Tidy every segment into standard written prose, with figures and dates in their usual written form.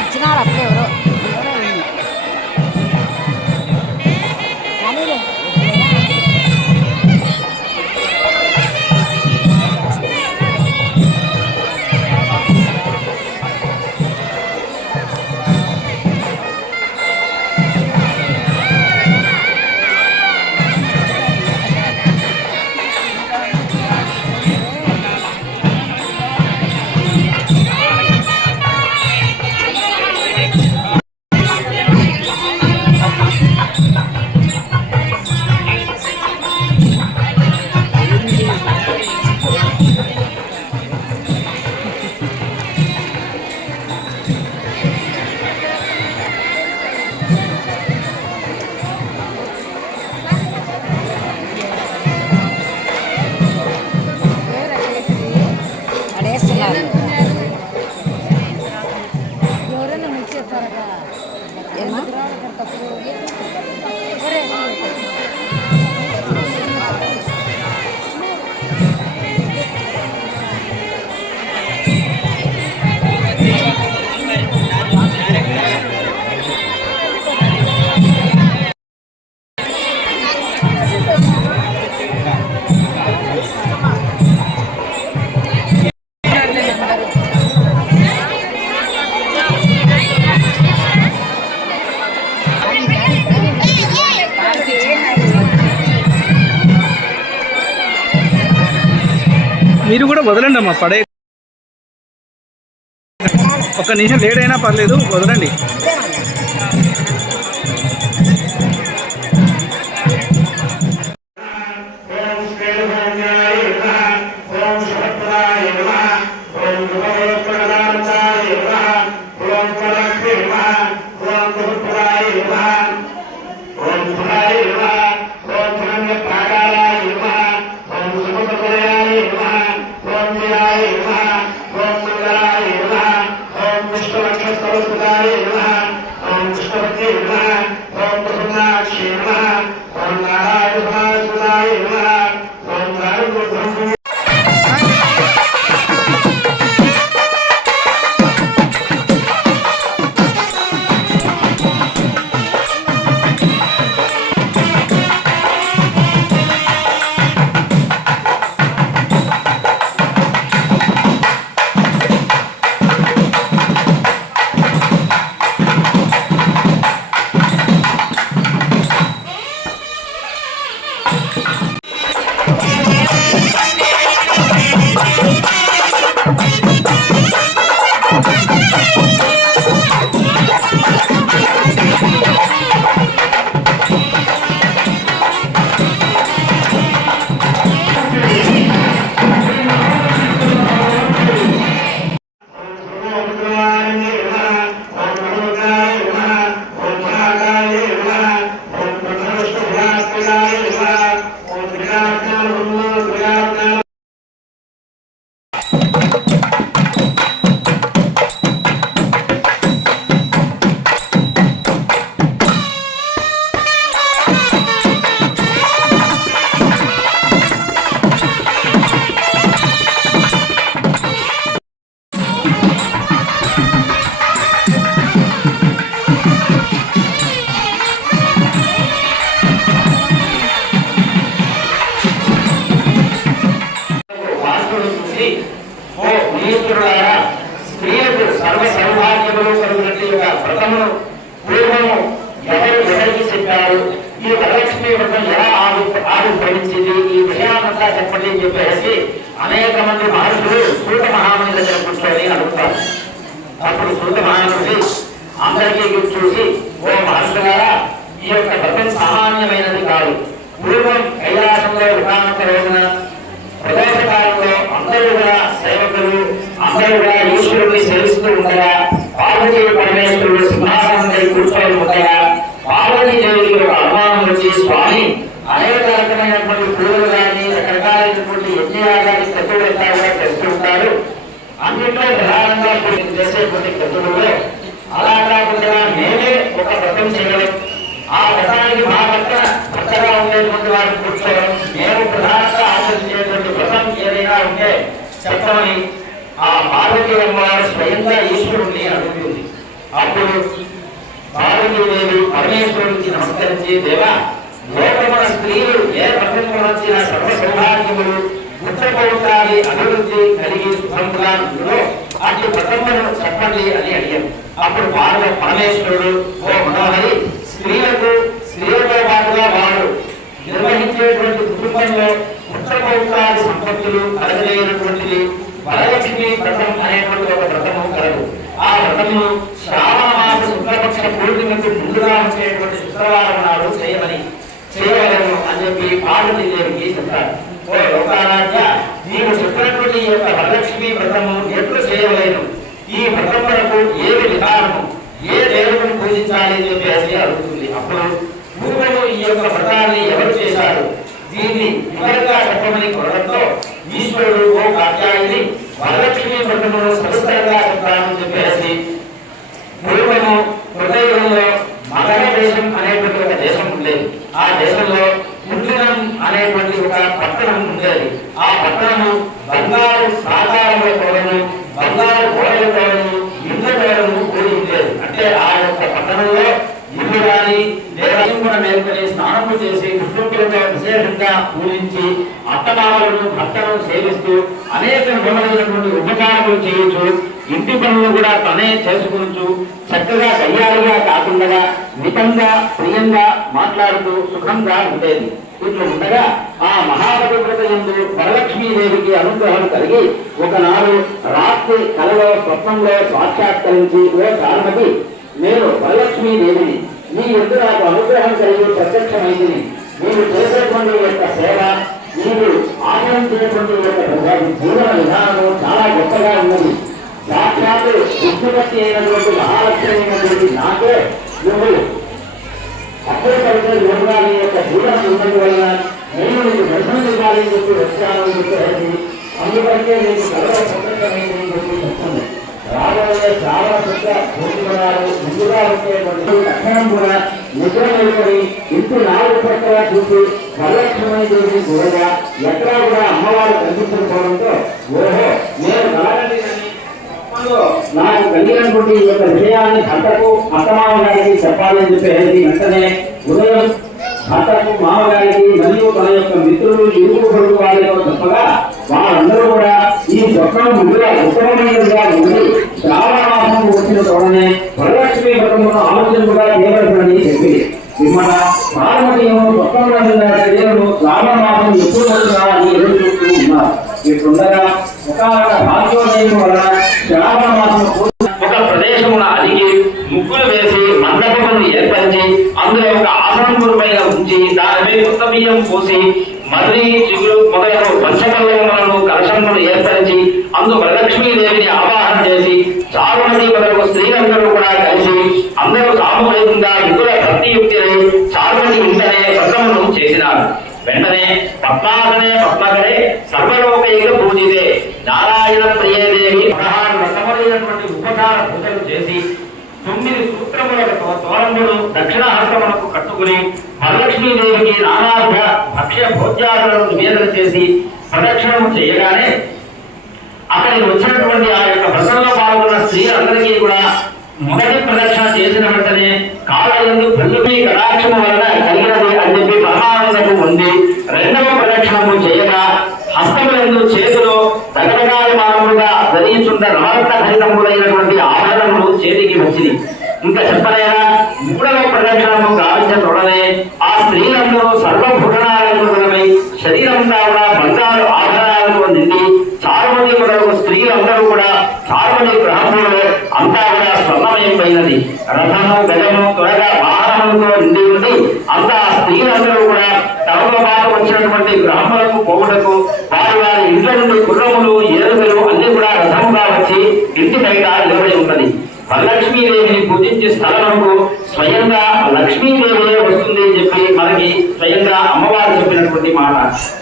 ఇచ్చినారు అప్పుడు ఎవరో ఎవరైనా మిక్స్ చేస్తారా ఏమా మీరు కూడా వదలండి అమ్మా, పడే ఒక్క నిమిషం లేట్ అయినా పర్లేదు, వదలండి. స్త్రీలకు సర్వ సౌభాగ్యములు కలుగునట్టు వ్రతమును పూర్వము ఎవరికి చెప్పారు, ఈ వరలక్ష్మి వ్రతం ఎలా ఆవిర్భవించింది, ఈ విషయాన్నంతా చెప్పండి అని చెప్పేసి అనేక మంది మహర్షులు సూత మహాముని దగ్గర కూర్చొని అడుగుతారు. అప్పుడు సూత మహాముని అందరికీ చూసి, ఓ మహర్షులారా, ఈ యొక్క వ్రతం సామాన్యమైనది కాదు. పూర్వం కైలాసంలో విధానంత రోజున ప్రదోషకాలంలో అందరూ కూడా సేవకులు అందరూ కూడా ఈశ్వరుడిని సేవిస్తూ ఉండగా, పార్వతీ పరమేశ్వరుడు సింహాసనం దగ్గర కూర్చొని ఉండగా పార్వతీదేవికి ఒక అనుమానం వచ్చి, స్వామి అనేక రకమైనటువంటి పూజలు కానీ రకరకాలైనటువంటి యజ్ఞయాగాన్ని క్రతువులు చేస్తూ ఉంటారు, అన్నింటిలో ప్రధానంగా చేసేటువంటి క్రతువుల్లో అలాగా వ్రతం చేయడం, ఆ వ్రతానికి మా పక్కన కొత్తగా ఉండేటువంటి వారు కూర్చోవడం, మేము ప్రధానంగా ఆచరించేటువంటి వ్రతం ఏదైనా ఉంటే చెప్పమని ఆ పార్వతీ అమ్మవారు స్వయంగా ఈశ్వరుణ్ణి అడుగుతుంది. అప్పుడు పార్వతీదేవి పరమేశ్వరుడికి నమస్కరించి, దేవా, లోకమున స్త్రీలు ఏ వ్రతము వచ్చిన సర్వ సౌభాగ్యములు పుత్రపౌత్రాది అభివృద్ధి కలిగి సుఖంగా ఉందో అటు వ్రతములను చెప్పండి అని అడిగారు. అప్పుడు పరమేశ్వరుడు, ఓ మనోహరి, స్త్రీలతో పాటుగా వారు నిర్వహించేటువంటి కుటుంబంలో పుత్రపౌత్రాది సంపత్తులు కలగలేనటువంటిది వరలక్ష్మి వ్రతం అనేటువంటి ఒక వ్రతము కలదు. ఆ వ్రతము శ్రావణ మాస శుక్లపక్ష పూర్ణిమకు ముందుగా వచ్చేటువంటి శుక్రవారం నాడు చేయవలను అని చెప్పి పార్వతీదేవికి చెప్పారు. ఓ లోకారాధ్య, నీవు చెప్పినటువంటి ఈ యొక్క వరలక్ష్మి వ్రతము ఎట్లు చేయలేను, ఈ వ్రతం వరకు ఏది విధానము, ఏ దేవుడిని పూజించాలి అని చెప్పేసి అడుగుతుంది. అప్పుడు పూర్వము ఈ యొక్క వ్రతాన్ని ఎవరు చేశారు, దీన్ని వివరంగా చెప్పమని కోరడంతో ఈశ్వరుడు, ఓ కాత్యాయని, వరలక్ష్మి వ్రతమును సవిస్తరంగా చెప్తానని చెప్పేసి పూర్వము హృదయంలో మగధ దేశం అనేటువంటి ఒక దేశం ఉండేది. ఆ దేశంలో ముద్రినం అనేటువంటి ఒక పట్టణం ఉండేది. ఆ పట్టణము బంగారు సాకారముల కోడను, బంగారు గోడల కోడను, ఇంద్ర కోడను కూడి ఉండేది. అంటే ఆ యొక్క పట్టణంలో ఇల్లు కానీ దేవత మేల్కొని స్నానము చేసి కుటుంబంతో విశేషంగా పూజించి అత్తమామలను భర్తను సేవిస్తూ అనేక విధమైనటువంటి ఉపకారములు చేయొచ్చు, ఇంటి పనులు కూడా తనే చేసుకుంటూ చక్కగా గయ్యాలుగా కాకుండా మితంగా ప్రియంగా మాట్లాడుతూ సుఖంగా ఉండేది. ఇట్లా ఉండగా ఆ మహాపతివ్రత యందు వరలక్ష్మీదేవికి అనుగ్రహం కలిగి ఒకనాడు రాత్రి కలలో స్వప్నంలో సాక్షాత్కరించి, ఓ చారుమతి, నేను వరలక్ష్మీదేవిని, నీ యందు నాకు అనుగ్రహం కలిగి ప్రత్యక్షమైంది. మీరు చేసేటువంటి యొక్క సేవ, మీరు ఆచరించేటువంటి యొక్క జీవన విధానము చాలా గొప్పగా ఉన్నది. సాక్షాత్తు విష్ణుపతి అయినటువంటి మహాలక్ష్మి అయినటువంటి నాకే నువ్వు అప్పుడు కలిగిన యోగాన్ని యొక్క జీవనం ఉన్నది వలన నేను నీకు దర్శనం ఇవ్వాలి అని చెప్పి వచ్చాను అని చెప్పేసి, అందుకంటే నీకు కలవ ప్రత్యక్షమైంది అని చెప్పి చెప్తుంది. రాబోయే శ్రావణ శుక్ల పూర్ణిమనాడు ముందుగా వచ్చేటువంటి లక్షణం కూడా నిద్ర మేల్కొని ఇంటి నాలుగు ప్రక్కల చూసి వరలక్ష్మీ దేవి చూడగా ఎక్కడా కూడా అమ్మవారు కనిపించకపోవడంతో, ఓహో, నేను కలగని నాకు కలిగినటువంటి ఈ యొక్క విషయాన్ని భర్తకు అత్తమామగారికి చెప్పాలని చెప్పేసి వెంటనే ఉదయం భర్తకు మామగారికి మరియు తన యొక్క మిత్రులు ఇరుగు పొరుగు వారితో చెప్పగా వారందరూ కూడా ఈ స్వప్నం ముందుగా ఉత్తమమైనదిగా ఉంది. శ్రావణ మాసం వచ్చిన తోడనే వరలక్ష్మి వ్రతమును ఆలోచనగా చేయవలసిందని చెప్పి విమల పార్వతీయము స్వప్నంలో శరీరము శ్రావణ మాసం ఎప్పుడు వచ్చినా అని ఎదురు చూస్తూ ఉన్నారు. ఇట్లుండగా ఒక భాగ్యోదయం వలన శ్రావణ మాసం ఒక ప్రదేశమున అడిగి ముగ్గులు వేసి మండపమును ఏర్పరిచి అందులో ఒక ఆసనం పైన ఉంచి దానిపై కొత్త బియ్యం పోసి మర్రి చిగురు మొదలగు పంచకల్యములను కలశములను ఏర్పరిచి అందు వరలక్ష్మీదేవిని ఆవాహన చేసి చారుమతి మొదలగు స్త్రీలందరూ కూడా కలిసి అందరూ సామూహికంగా విధుల భక్తియుక్తిని చారుమతి ఇంటనే వ్రతమును చేసినారు. వెంటనే పద్మాసనే పద్మకరే సర్వలోకైక పూజితే నారాయణ ప్రియదేవి 16 రకములైనటువంటి ఉపకార పూజలు చేసి 9 సూత్రములకు తోరణములు దక్షిణ హస్తములకు కట్టుకుని వరలక్ష్మీదేవికి నానావిధ భక్ష్య భోజ్యాలను నివేదన చేసి ప్రదక్షిణము చేయగానే అక్కడికి వచ్చినటువంటి ఆ యొక్క వ్రతంలో పాల్గొన్న స్త్రీలందరికీ కూడా మొదటి ప్రదక్షిణ చేసిన వెంటనే కాళ్ళయందు భల్లుపై కటాక్షము వలన కలిగినది అని చెప్పి పరమానందము ఉంది. రెండవ ప్రదక్షిణము చేయగా హస్తములందు చేతిలో తగదగాయమానముగా ధరించున్న నవరత్న ఖనితములైనటువంటి ఆభరణములు చేతికి వచ్చింది. ఇంకా చెప్పలేదా, మూడవ ప్రదక్షిణము గావించతోడనే ఆ స్త్రీలందరూ సర్వభూషణాలంకృతమై శరీరంతా కూడా బంగారు ఆభరణాలతో నిండి చారుమతి మొదలగు స్త్రీలందరూ కూడా చారుమతి గ్రహంలో అంతా కూడా స్వర్ణమయమైనది. రథము గజము త్వరగా వాహనములతో నిండి ఉండి అంతా స్త్రీలందరూ కూడా తమతో పాటు వచ్చినటువంటి గ్రహములకు పోవుటకు వారి వారి ఇంట్లో నుండి గుర్రములు ఏనుగులు అన్ని కూడా రథముగా వచ్చి ఇంటి బయట నిలబడి ఉన్నది. వరలక్ష్మీదేవిని పూజించే స్థలముకు స్వయంగా లక్ష్మీదేవియే వస్తుంది అని చెప్పి మనకి స్వయంగా అమ్మవారు చెప్పినటువంటి మాట.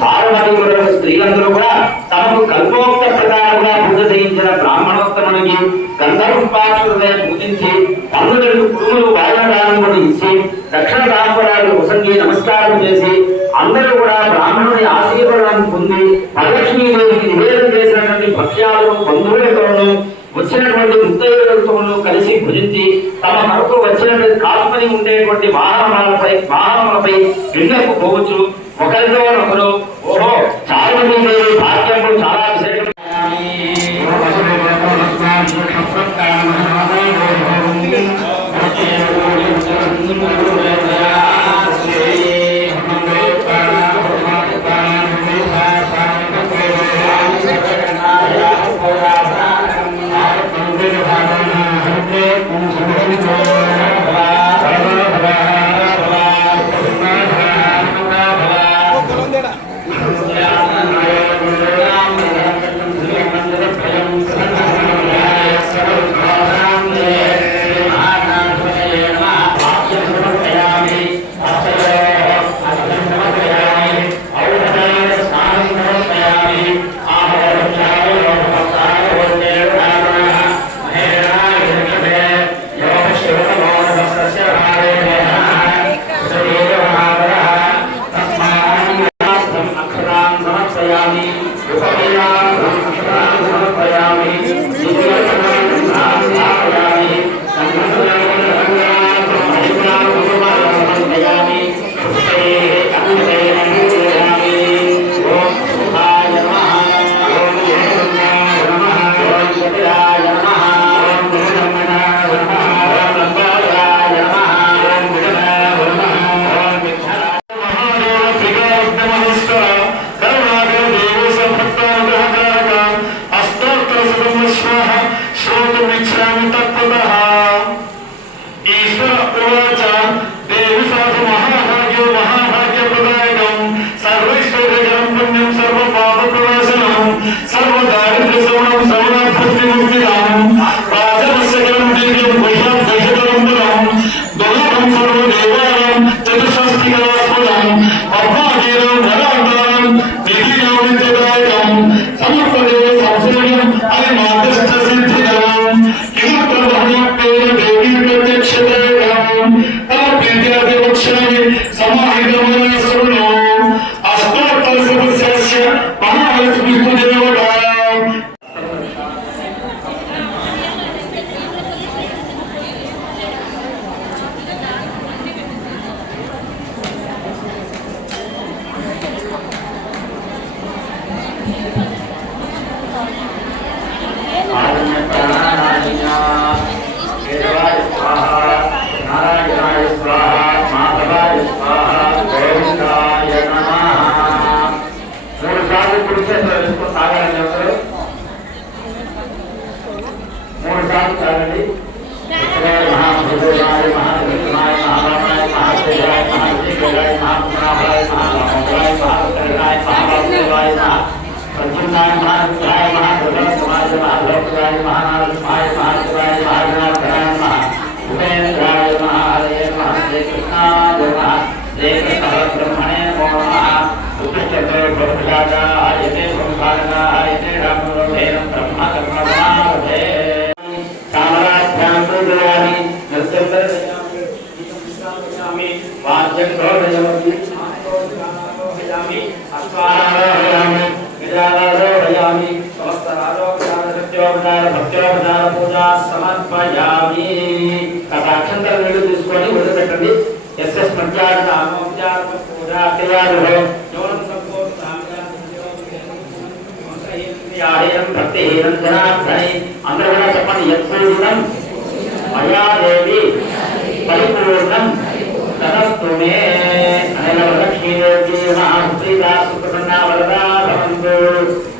చారుమతి స్త్రీలందరూ కూడా తమకు కల్పోక్త ప్రకారంగా పూజ చేయించిన బ్రాహ్మణోత్తమునికి గంధర్వాక్షులనే పూజించి పన్నులకు కుడుములు వాయుదానం కూడా ఇచ్చి దక్షిణ దాపరాలు ఉసంగి నమస్కారం చేసి అందరూ కూడా బ్రాహ్మణుని ఆశీర్వాదాన్ని పొంది వరలక్ష్మీదేవికి నివేదన చేసినటువంటి భక్ష్యాలను బంధువులతోనూ వచ్చినటువంటి ముత్తైదులతోనూ కలిసి భుజించి తమ కొరకు వచ్చినటువంటి కాల్పని ఉండేటువంటి వాహనములపై ఇళ్లకు పోవచ్చు. ఒకరితో ఒకరు ఓహో చాలా మంది భాగ్యము చాలా విశేషం.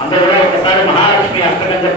అందరూ ఒకసారి మహాలక్ష్మి అష్టగంధ